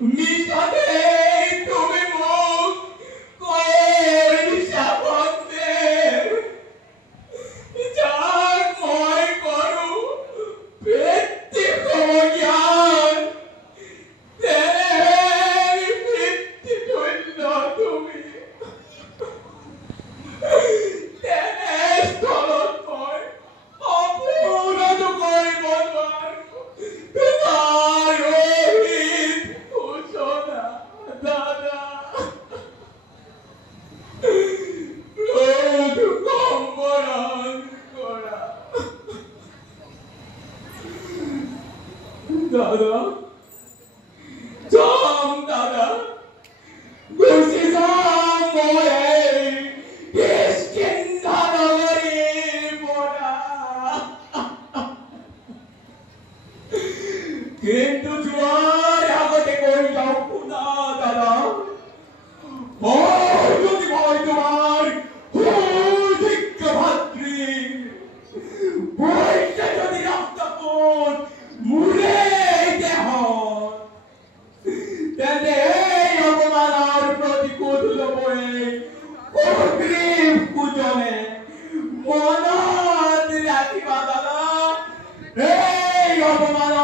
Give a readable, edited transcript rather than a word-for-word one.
মিশনে তুমি মুখ করিসা বন্দে যার ময় করু বৃত্তি জ্ঞান তের বৃত্তি ধন্য তুমি তের স্থলতময় অপূরণ করি বলবার তোমার রহিত ঘোষণা দাদা ক্রোধ কম্বরণ করা দাদা জম দাদা গুছি জম ময়ে কিষ্কিন্ধা নগরী পড়া কিন্তু জোয়ার আগতে কই যাও খুদা দাদা ভয় যদি ভয় তোমার অধিক ভাতৃ ভয়টা যদি রক্তপোত মুরে দেহ তেনে এই অপমানার প্রতিকূল বয়ে অগ্রিম পূজনে মনত রাখিবা দাদা এই অপমান